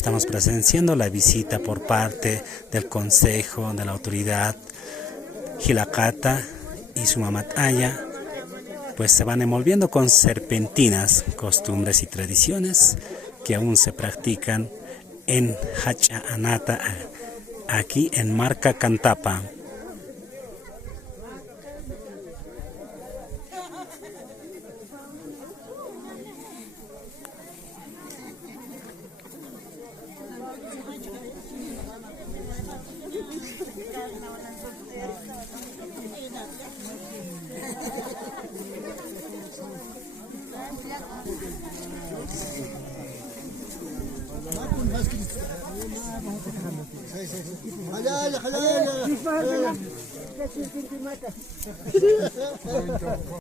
estamos presenciando la visita por parte del Consejo de la Autoridad Hilakata y Sumamataya, pues se van envolviendo con serpentinas, costumbres y tradiciones que aún se practican en Hacha Anata, aquí en Marca Cantapa. حلال حلال